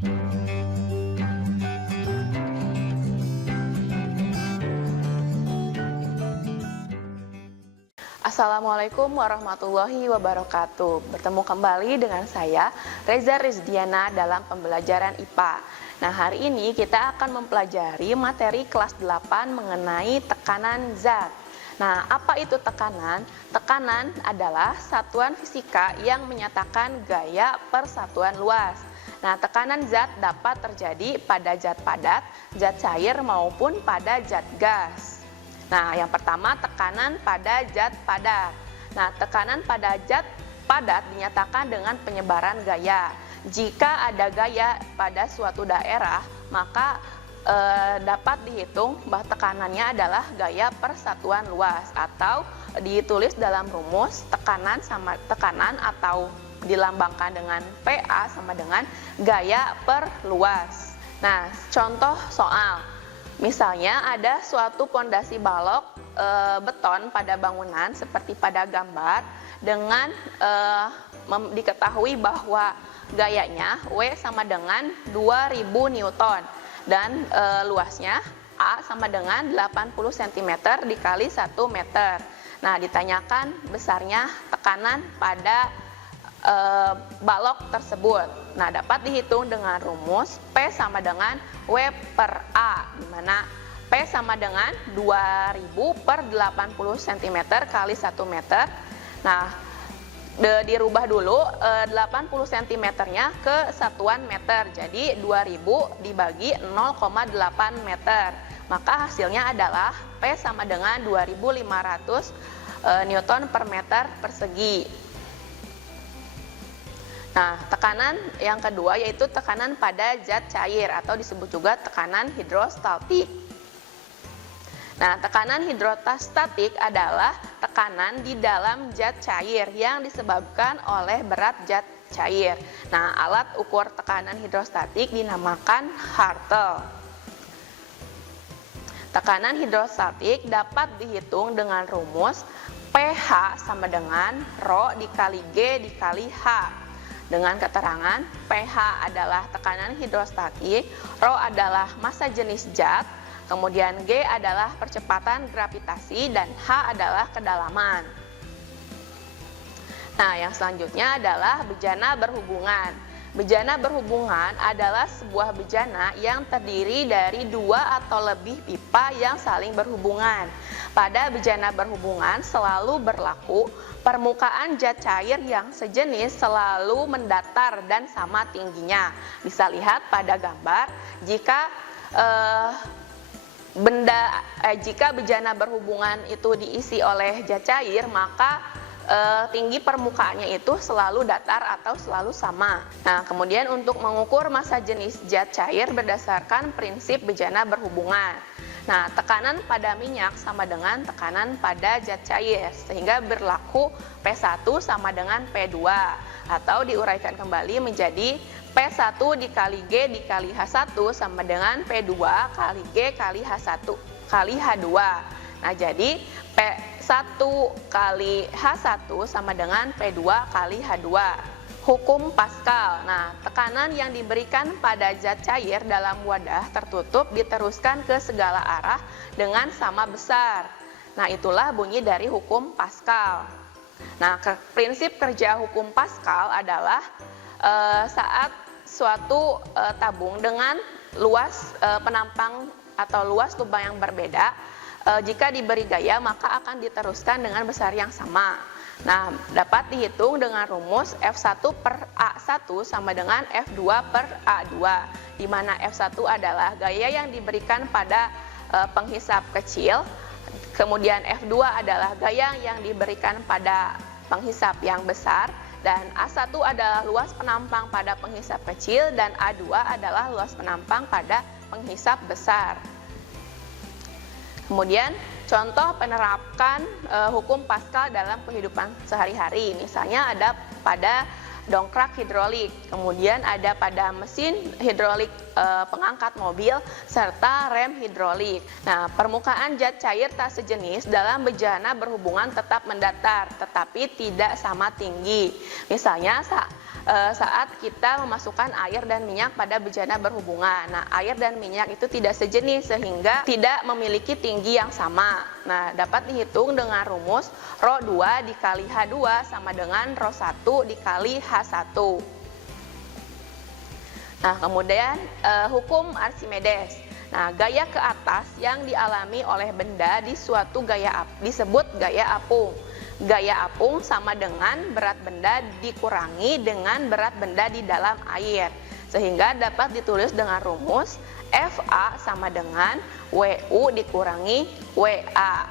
Assalamualaikum warahmatullahi wabarakatuh. Bertemu kembali dengan saya, Reza Rizdiana, dalam pembelajaran IPA. Nah, hari ini kita akan mempelajari materi kelas 8 mengenai tekanan zat. Nah, apa itu tekanan? Tekanan adalah satuan fisika yang menyatakan gaya per satuan luas. Nah, tekanan zat dapat terjadi pada zat padat, zat cair, maupun pada zat gas. Nah, yang pertama tekanan pada zat padat. Nah, tekanan pada zat padat dinyatakan dengan penyebaran gaya. Jika ada gaya pada suatu daerah, maka dapat dihitung bahwa tekanannya adalah gaya per satuan luas, atau ditulis dalam rumus tekanan atau dilambangkan dengan PA sama dengan gaya per luas. Nah, contoh soal. Misalnya ada suatu pondasi balok beton pada bangunan seperti pada gambar dengan diketahui bahwa gayanya W sama dengan 2000 Newton dan luasnya A sama dengan 80 cm dikali 1 meter. Nah, ditanyakan besarnya tekanan pada balok tersebut. Nah, dapat dihitung dengan rumus P sama dengan W per A, di mana P sama dengan 2000 per 80 cm kali 1 meter. Nah, dirubah dulu 80 cm-nya ke satuan meter. Jadi 2000 dibagi 0,8 meter. Maka hasilnya adalah P sama dengan 2500 Newton per meter persegi. Nah, tekanan yang kedua yaitu tekanan pada zat cair atau disebut juga tekanan hidrostatik. Nah, tekanan hidrostatik adalah tekanan di dalam zat cair yang disebabkan oleh berat zat cair. Nah, alat ukur tekanan hidrostatik dinamakan Hartle. Tekanan hidrostatik dapat dihitung dengan rumus pH sama dengan Rho dikali G dikali H. Dengan keterangan pH adalah tekanan hidrostatik, Rho adalah massa jenis zat, kemudian G adalah percepatan gravitasi, dan H adalah kedalaman. Nah, yang selanjutnya adalah bejana berhubungan. Bejana berhubungan adalah sebuah bejana yang terdiri dari dua atau lebih pipa yang saling berhubungan. Pada bejana berhubungan selalu berlaku permukaan zat cair yang sejenis selalu mendatar dan sama tingginya. Bisa lihat pada gambar, jika bejana berhubungan itu diisi oleh zat cair, maka tinggi permukaannya itu selalu datar atau selalu sama. Nah, kemudian untuk mengukur massa jenis zat cair berdasarkan prinsip bejana berhubungan. Nah, tekanan pada minyak sama dengan tekanan pada zat cair, sehingga berlaku P1 sama dengan P2, atau diuraikan kembali menjadi P1 dikali G dikali H1 sama dengan P2 kali G kali H1 kali H2. Nah, jadi P1 kali H1 sama dengan P2 kali H2. Hukum Pascal. Nah, tekanan yang diberikan pada zat cair dalam wadah tertutup diteruskan ke segala arah dengan sama besar. Nah, itulah bunyi dari hukum Pascal. Nah, prinsip kerja hukum Pascal adalah saat suatu tabung dengan luas penampang atau luas lubang yang berbeda, jika diberi gaya maka akan diteruskan dengan besar yang sama. Nah, dapat dihitung dengan rumus F1 per A1 sama dengan F2 per A2, di mana F1 adalah gaya yang diberikan pada penghisap kecil, kemudian F2 adalah gaya yang diberikan pada penghisap yang besar, dan A1 adalah luas penampang pada penghisap kecil, dan A2 adalah luas penampang pada penghisap besar. Kemudian contoh penerapan hukum Pascal dalam kehidupan sehari-hari, misalnya ada pada dongkrak hidrolik, kemudian ada pada mesin hidrolik pengangkat mobil, serta rem hidrolik. Nah, permukaan zat cair tak sejenis dalam bejana berhubungan tetap mendatar, tetapi tidak sama tinggi. Misalnya saat kita memasukkan air dan minyak pada bejana berhubungan. Nah, air dan minyak itu tidak sejenis sehingga tidak memiliki tinggi yang sama. Nah, dapat dihitung dengan rumus Rho 2 dikali H2 sama dengan Rho 1 dikali H1. Nah, kemudian hukum Archimedes. Nah, gaya ke atas yang dialami oleh benda di suatu disebut gaya apung. Gaya apung sama dengan berat benda dikurangi dengan berat benda di dalam air. Sehingga dapat ditulis dengan rumus Fa sama dengan Wu dikurangi Wa.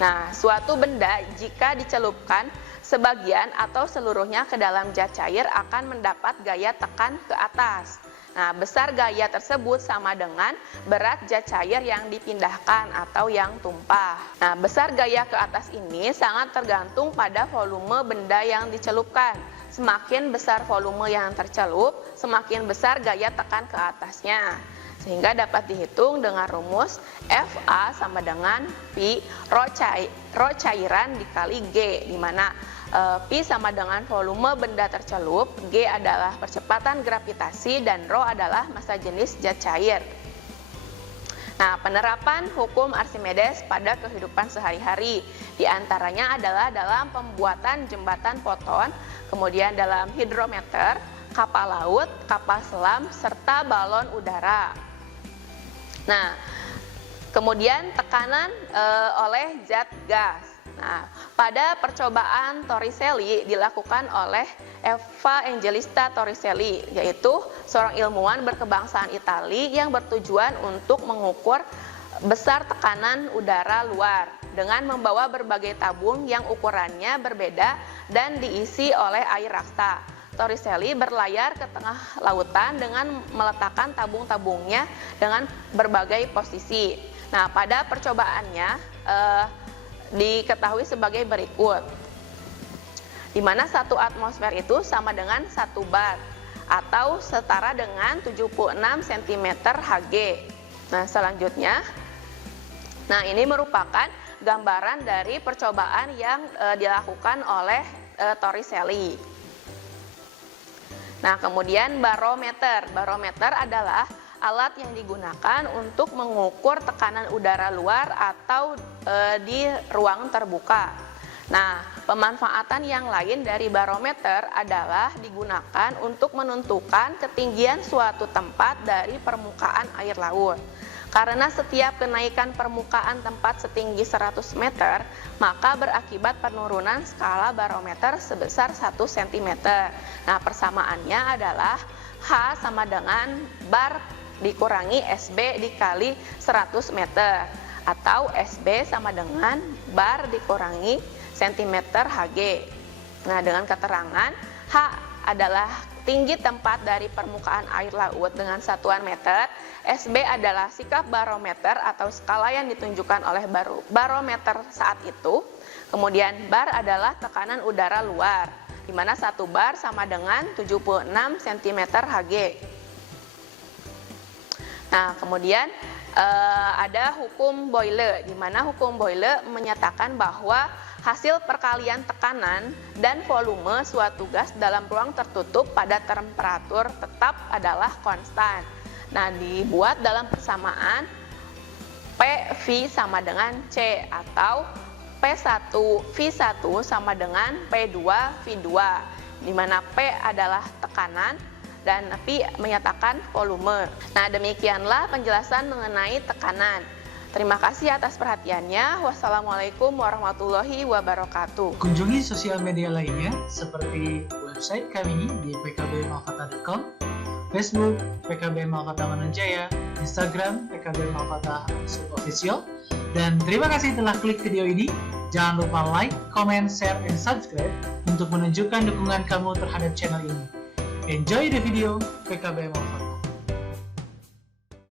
Nah, suatu benda jika dicelupkan sebagian atau seluruhnya ke dalam zat cair akan mendapat gaya tekan ke atas. Nah, besar gaya tersebut sama dengan berat zat cair yang dipindahkan atau yang tumpah. Nah, besar gaya ke atas ini sangat tergantung pada volume benda yang dicelupkan. Semakin besar volume yang tercelup, semakin besar gaya tekan ke atasnya. Sehingga dapat dihitung dengan rumus Fa sama dengan Pi Rho cairan dikali G, di mana Pi sama dengan volume benda tercelup, G adalah percepatan gravitasi, dan Rho adalah massa jenis zat cair. Nah, penerapan hukum Archimedes pada kehidupan sehari-hari diantaranya adalah dalam pembuatan jembatan poton, kemudian dalam hidrometer, kapal laut, kapal selam, serta balon udara. Nah, kemudian tekanan oleh zat gas. Nah, pada percobaan Torricelli dilakukan oleh Eva Evangelista Torricelli, yaitu seorang ilmuwan berkebangsaan Italia yang bertujuan untuk mengukur besar tekanan udara luar dengan membawa berbagai tabung yang ukurannya berbeda dan diisi oleh air raksa. Torricelli berlayar ke tengah lautan dengan meletakkan tabung-tabungnya dengan berbagai posisi. Nah, pada percobaannya diketahui sebagai berikut, di mana 1 atmosfer itu sama dengan 1 bar atau setara dengan 76 cm Hg. Nah, selanjutnya, ini merupakan gambaran dari percobaan yang dilakukan oleh Torricelli. Nah, kemudian barometer. Barometer adalah alat yang digunakan untuk mengukur tekanan udara luar atau di ruang terbuka. Nah, pemanfaatan yang lain dari barometer adalah digunakan untuk menentukan ketinggian suatu tempat dari permukaan air laut. Karena setiap kenaikan permukaan tempat setinggi 100 meter, maka berakibat penurunan skala barometer sebesar 1 cm. Nah, persamaannya adalah H sama dengan bar dikurangi SB dikali 100 meter, atau SB sama dengan bar dikurangi cm Hg. Nah, dengan keterangan H adalah tinggi tempat dari permukaan air laut dengan satuan meter, SB adalah sikap barometer atau skala yang ditunjukkan oleh barometer saat itu, kemudian bar adalah tekanan udara luar, di mana 1 bar sama dengan 76 cm Hg. Nah, kemudian ada hukum Boyle, di mana hukum Boyle menyatakan bahwa hasil perkalian tekanan dan volume suatu gas dalam ruang tertutup pada temperatur tetap adalah konstan. Nah, dibuat dalam persamaan PV sama dengan C atau P1V1 sama dengan P2V2, di mana P adalah tekanan dan V menyatakan volume. Nah, demikianlah penjelasan mengenai tekanan. Terima kasih atas perhatiannya. Wassalamualaikum warahmatullahi wabarakatuh. Kunjungi sosial media lainnya seperti website kami di pkbmalfata.com, Facebook PKB Malfata Manunjaya, Instagram PKB Malfata Official. Dan terima kasih telah klik video ini. Jangan lupa like, comment, share, dan subscribe untuk menunjukkan dukungan kamu terhadap channel ini. Enjoy the video PKB Malfata.